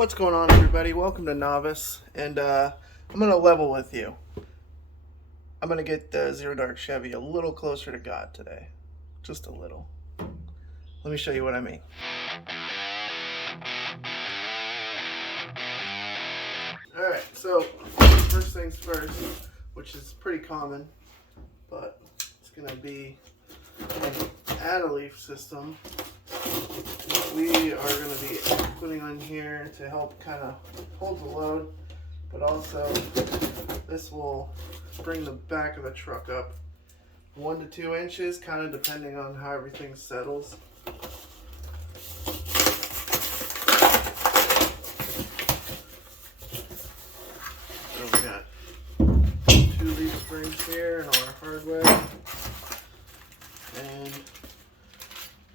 What's going on, everybody? Welcome to Novice, and I'm going to level with you. I'm going to get the Zero Dark Chevy a little closer to God today. Just a little. Let me show you what I mean. Alright, so first things first, which is pretty common, but it's going to be an add-a-leaf system. We are going to be putting on here to help kind of hold the load, but also this will bring the back of the truck up 1 to 2 inches, kind of depending on how everything settles. So we got 2 leaf springs here and our hardware, and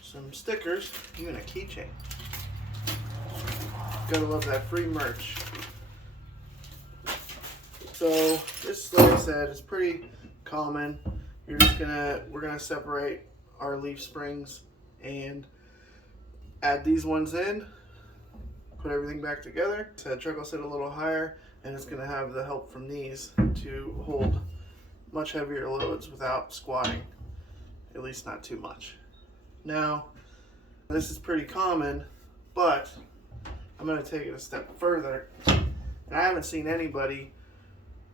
some stickers, even a keychain. Gotta love that free merch. So this, like I said, is pretty common. We're gonna separate our leaf springs and add these ones in, put everything back together. So the truck will sit a little higher, and it's gonna have the help from these to hold much heavier loads without squatting, at least not too much. Now, this is pretty common, but I'm going to take it a step further. And I haven't seen anybody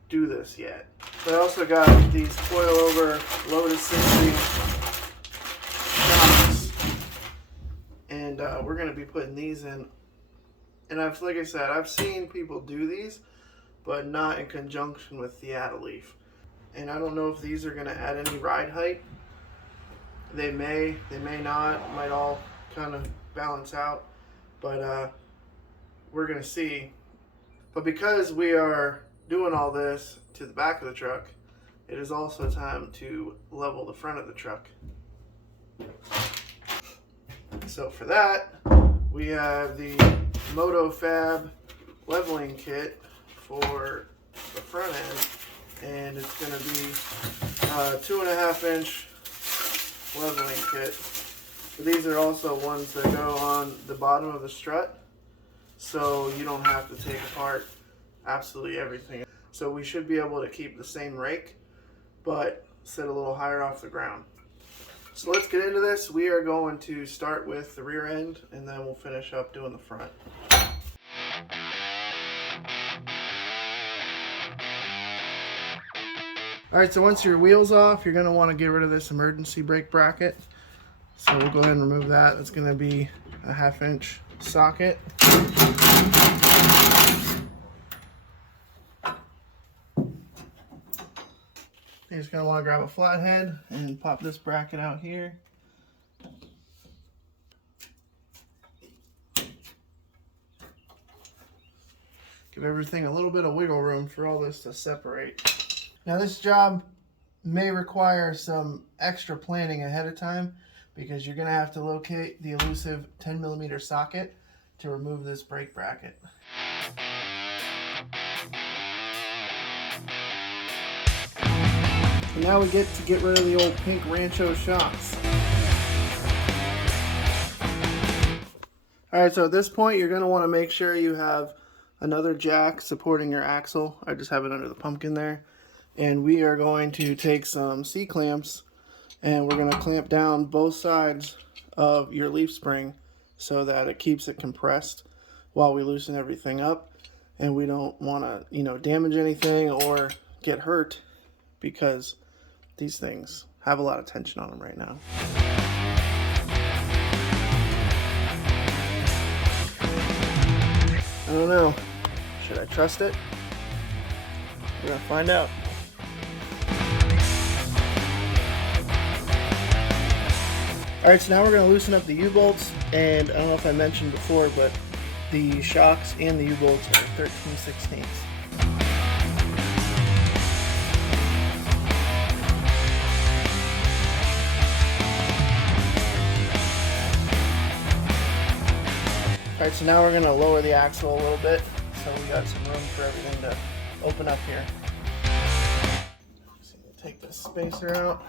do this yet. So I also got these coilover Lotus 60 shocks, and we're going to be putting these in. And like I said, I've seen people do these, but not in conjunction with the add-a-leaf. And I don't know if these are going to add any ride height. They may not, might all kind of balance out, but we're gonna see. But because we are doing all this to the back of the truck, it is also time to level the front of the truck. So for that, we have the MotoFab Leveling Kit for the front end, and it's gonna be a 2.5 inch leveling kit. But these are also ones that go on the bottom of the strut, so you don't have to take apart absolutely everything. So we should be able to keep the same rake, but sit a little higher off the ground. So let's get into this. We are going to start with the rear end, and then we'll finish up doing the front. Alright, so once your wheel's off, you're going to want to get rid of this emergency brake bracket. So we'll go ahead and remove that. It's going to be a 1/2 inch socket. You're just going to want to grab a flathead and pop this bracket out here. Give everything a little bit of wiggle room for all this to separate. Now this job may require some extra planning ahead of time, because you're going to have to locate the elusive 10mm socket to remove this brake bracket. And now we get rid of the old pink Rancho shocks. Alright, so at this point you're going to want to make sure you have another jack supporting your axle. I just have it under the pumpkin there. And we are going to take some C-clamps, and we're going to clamp down both sides of your leaf spring so that it keeps it compressed while we loosen everything up. And we don't want to, damage anything or get hurt, because these things have a lot of tension on them right now. I don't know. Should I trust it? We're going to find out. Alright, so now we're going to loosen up the U-bolts, and I don't know if I mentioned before, but the shocks and the U-bolts are 13/16. Alright, so now we're going to lower the axle a little bit, so we got some room for everything to open up here. So we'll take this spacer out.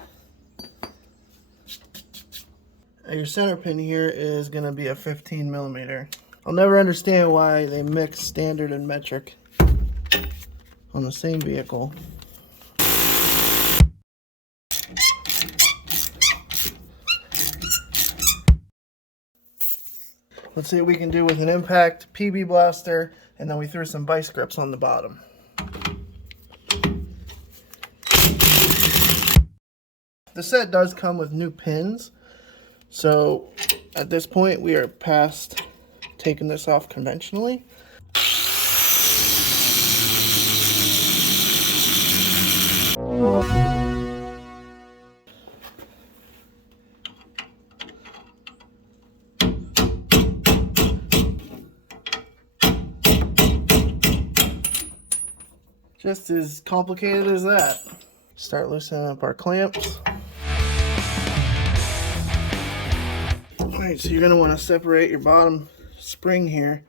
Your center pin here is going to be a 15mm. I'll never understand why they mix standard and metric on the same vehicle. Let's see what we can do with an impact PB blaster, and then we threw some vice grips on the bottom. The set does come with new pins, so at this point we are past taking this off conventionally. Just as complicated as that. Start loosening up our clamps. Alright, so you're going to want to separate your bottom spring here.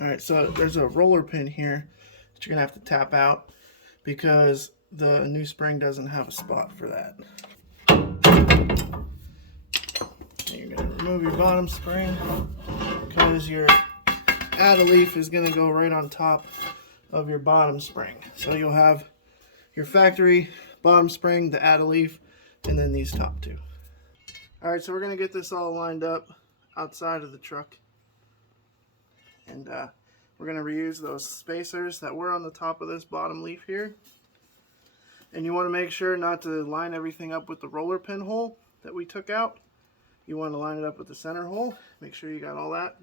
Alright, so there's a roller pin here that you're going to have to tap out because the new spring doesn't have a spot for that. And you're going to remove your bottom spring because your add a leaf is going to go right on top of your bottom spring. So you'll have your factory bottom spring, the add a leaf, and then these top two. Alright, so we're going to get this all lined up outside of the truck. And we're going to reuse those spacers that were on the top of this bottom leaf here. And you want to make sure not to line everything up with the roller pin hole that we took out. You want to line it up with the center hole. Make sure you got all that.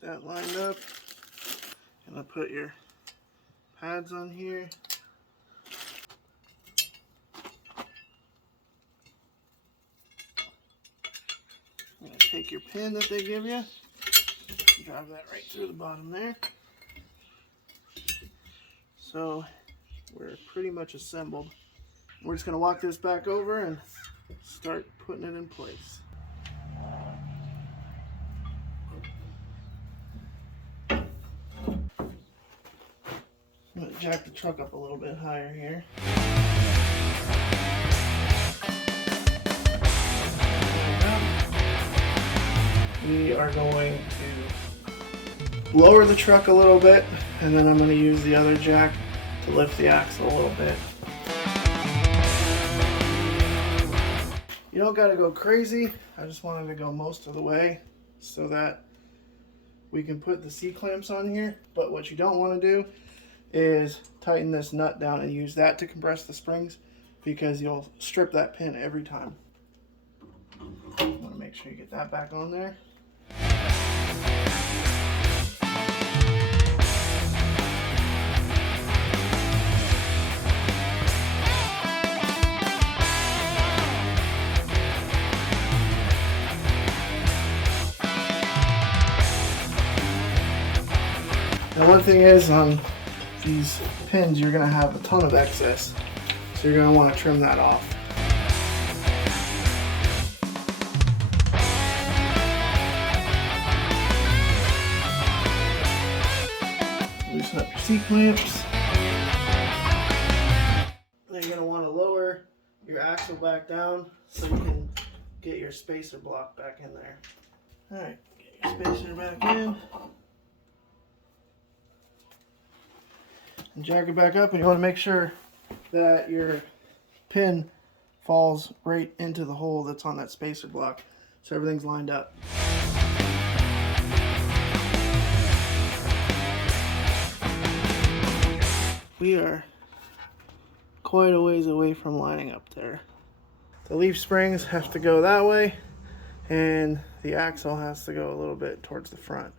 That lined up, and I'll put your pads on here. I'm going to take your pin that they give you, drive that right through the bottom there. So we're pretty much assembled. We're just going to walk this back over and start putting it in place. I'm going to jack the truck up a little bit higher here. We are going to lower the truck a little bit, and then I'm going to use the other jack to lift the axle a little bit. You don't got to go crazy. I just wanted to go most of the way so that we can put the C-clamps on here. But what you don't want to do is tighten this nut down and use that to compress the springs, because you'll strip that pin every time. You want to make sure you get that back on there. Now one thing is, on these pins you're going to have a ton of excess, so you're going to want to trim that off. Loosen up your C-clamps. Then you're going to want to lower your axle back down so you can get your spacer block back in there. Alright, get your spacer back in. And jack it back up, and you want to make sure that your pin falls right into the hole that's on that spacer block, so everything's lined up. We are quite a ways away from lining up there. The leaf springs have to go that way, and the axle has to go a little bit towards the front.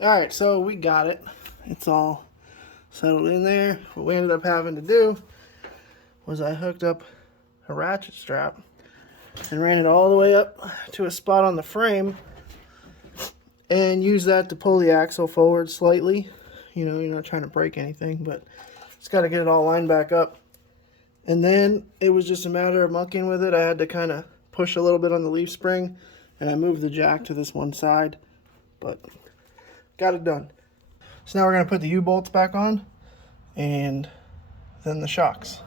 Alright, so we got it. It's all settled in there. What we ended up having to do was I hooked up a ratchet strap and ran it all the way up to a spot on the frame and used that to pull the axle forward slightly. You know, you're not trying to break anything, but just got to get it all lined back up. And then it was just a matter of mucking with it. I had to kind of push a little bit on the leaf spring, and I moved the jack to this one side, but got it done. So now we're going to put the U-bolts back on, and then the shocks.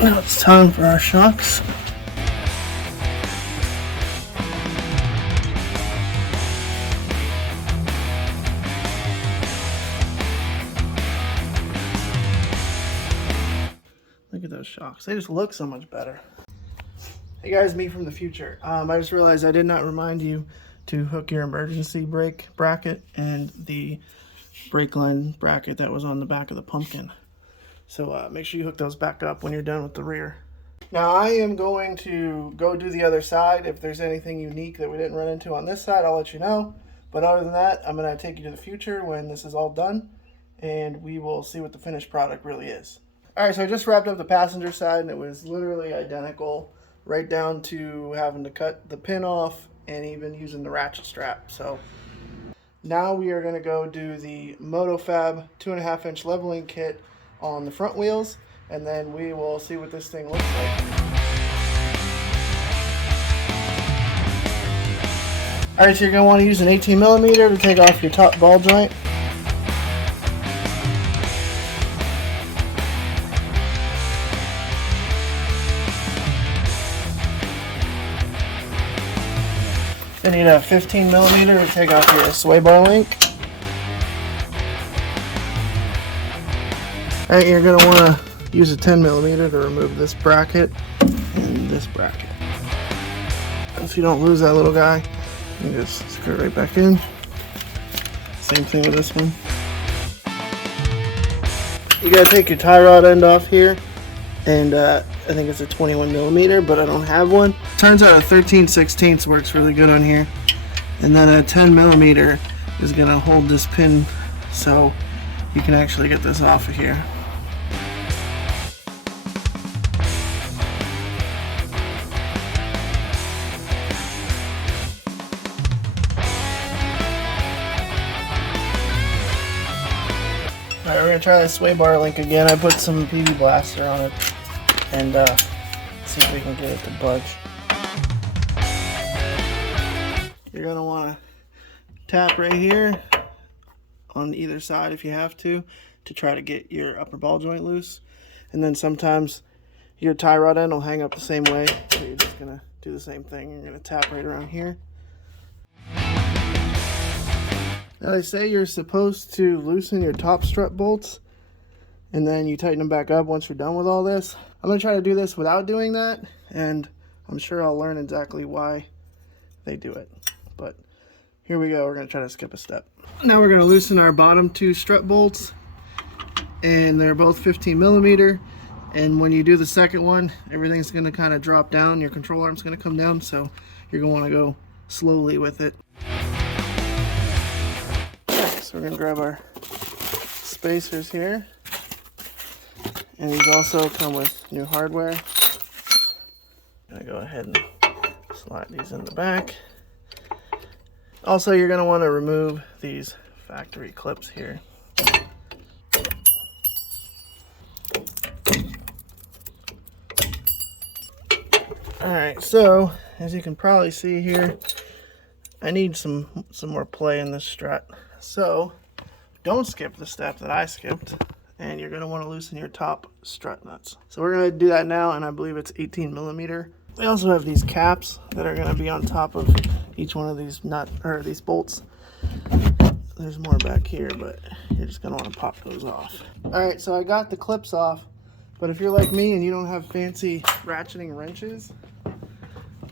Now it's time for our shocks. Look at those shocks. They just look so much better. Hey guys, me from the future. I just realized I did not remind you to hook your emergency brake bracket and the brake line bracket that was on the back of the pumpkin. So make sure you hook those back up when you're done with the rear. Now I am going to go do the other side. If there's anything unique that we didn't run into on this side, I'll let you know. But other than that, I'm going to take you to the future when this is all done, and we will see what the finished product really is. Alright, so I just wrapped up the passenger side, and it was literally identical, right down to having to cut the pin off and even using the ratchet strap. So now we are going to go do the MotoFab 2.5-inch leveling kit on the front wheels, and then we will see what this thing looks like. Alright, so you're going to want to use an 18mm to take off your top ball joint. Then you need a 15mm to take off your sway bar link. Alright, you're going to want to use a 10mm to remove this bracket and this bracket. So you don't lose that little guy, you just screw it right back in. Same thing with this one. You got to take your tie rod end off here, and I think it's a 21mm, but I don't have one. Turns out a 13/16 works really good on here, and then a 10mm is going to hold this pin so you can actually get this off of here. Alright, we're going to try this sway bar link again. I put some PV Blaster on it and see if we can get it to budge. You're going to want to tap right here on either side if you have to try to get your upper ball joint loose. And then sometimes your tie rod end will hang up the same way, so you're just going to do the same thing. You're going to tap right around here. Now they say you're supposed to loosen your top strut bolts and then you tighten them back up once you're done with all this. I'm going to try to do this without doing that, and I'm sure I'll learn exactly why they do it. But here we go, we're going to try to skip a step. Now we're going to loosen our bottom two strut bolts, and they're both 15mm, and when you do the second one, everything's going to kind of drop down, your control arm's going to come down, so you're going to want to go slowly with it. So we're going to grab our spacers here, and these also come with new hardware. I'm going to go ahead and slide these in the back. Also, you're going to want to remove these factory clips here. Alright, so as you can probably see here, I need some more play in this strut. So don't skip the step that I skipped, and you're going to want to loosen your top strut nuts. So we're going to do that now, and I believe it's 18mm. We also have these caps that are going to be on top of each one of these these bolts. There's more back here, but you're just going to want to pop those off. Alright, so I got the clips off, but if you're like me and you don't have fancy ratcheting wrenches,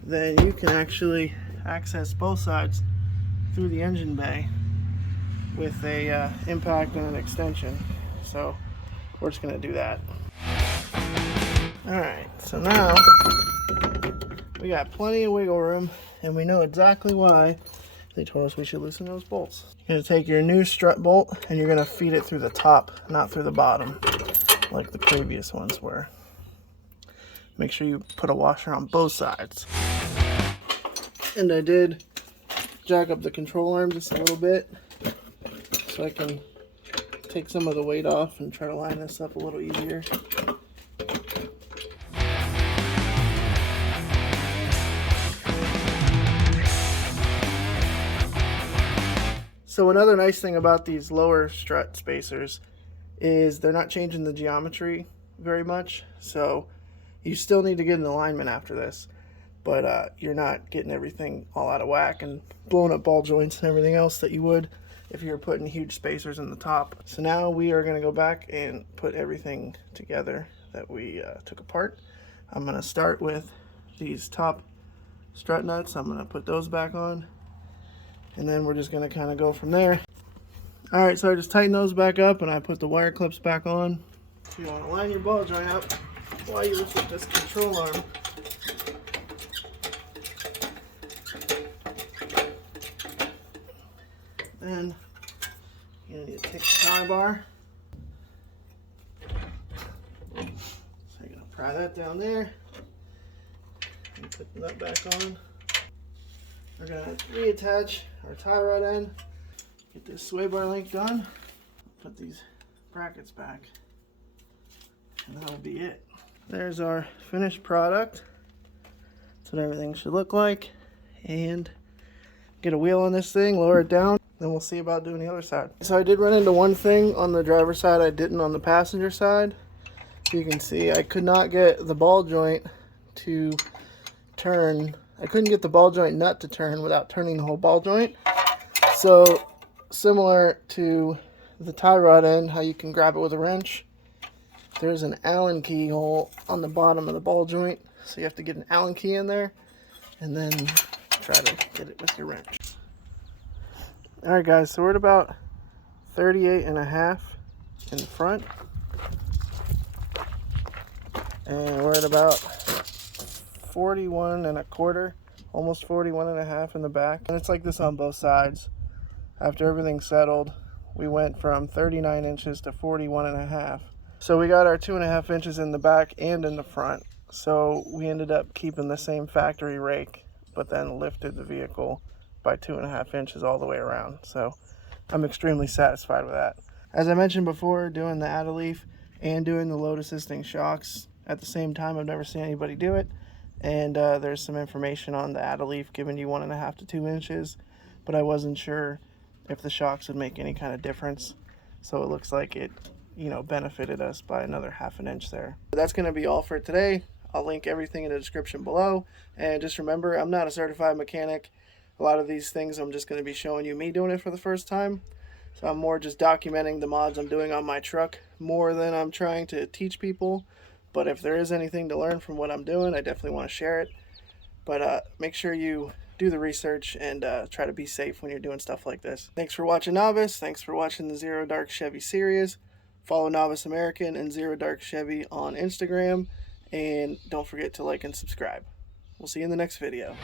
then you can actually access both sides through the engine bay with a impact and an extension. So we're just going to do that. Alright, so now we got plenty of wiggle room, and we know exactly why they told us we should loosen those bolts. You're going to take your new strut bolt and you're going to feed it through the top, not through the bottom like the previous ones were. Make sure you put a washer on both sides. And I did jack up the control arm just a little bit so I can take some of the weight off and try to line this up a little easier. So another nice thing about these lower strut spacers is they're not changing the geometry very much. So You still need to get an alignment after this, but you're not getting everything all out of whack and blowing up ball joints and everything else that you would if you were putting huge spacers in the top. So now we are going to go back and put everything together that we took apart. I'm going to start with these top strut nuts. I'm going to put those back on, and then we're just going to kind of go from there. Alright, so I just tightened those back up and I put the wire clips back on. So you want to line your ball joint up while you lift up this control arm. Then you need to take the tie bar. So you're going to pry that down there and put the nut back on. We're going to reattach our tie rod end. Get this sway bar link done. Put these brackets back, and that'll be it. There's our finished product. That's what everything should look like. And get a wheel on this thing, lower it down, then we'll see about doing the other side. So I did run into one thing on the driver's side I didn't on the passenger side. So you can see I could not get the ball joint to turn. I couldn't get the ball joint nut to turn without turning the whole ball joint. So similar to the tie rod end, how you can grab it with a wrench, there's an Allen key hole on the bottom of the ball joint, so you have to get an Allen key in there and then try to get it with your wrench. Alright guys, so we're at about 38.5 in the front, and we're at about 41.25, almost 41.5 in the back, and it's like this on both sides. After everything settled, we went from 39 inches to 41.5. So we got our 2.5 inches in the back and in the front. So we ended up keeping the same factory rake, but then lifted the vehicle by 2.5 inches all the way around. So I'm extremely satisfied with that. As I mentioned before, doing the add-a-leaf and doing the load assisting shocks at the same time, I've never seen anybody do it. And there's some information on the add-a-leaf giving you 1.5 to 2 inches, but I wasn't sure if the shocks would make any kind of difference. So it looks like it, you know, benefited us by another 1/2 inch there. That's going to be all for today. I'll link everything in the description below. And just remember, I'm not a certified mechanic. A lot of these things I'm just going to be showing you me doing it for the first time. So I'm more just documenting the mods I'm doing on my truck more than I'm trying to teach people. But if there is anything to learn from what I'm doing, I definitely want to share it. But make sure you do the research and try to be safe when you're doing stuff like this. Thanks for watching Novice. Thanks for watching the Zero Dark Chevy series. Follow Novice American and Zero Dark Chevy on Instagram. And don't forget to like and subscribe. We'll see you in the next video.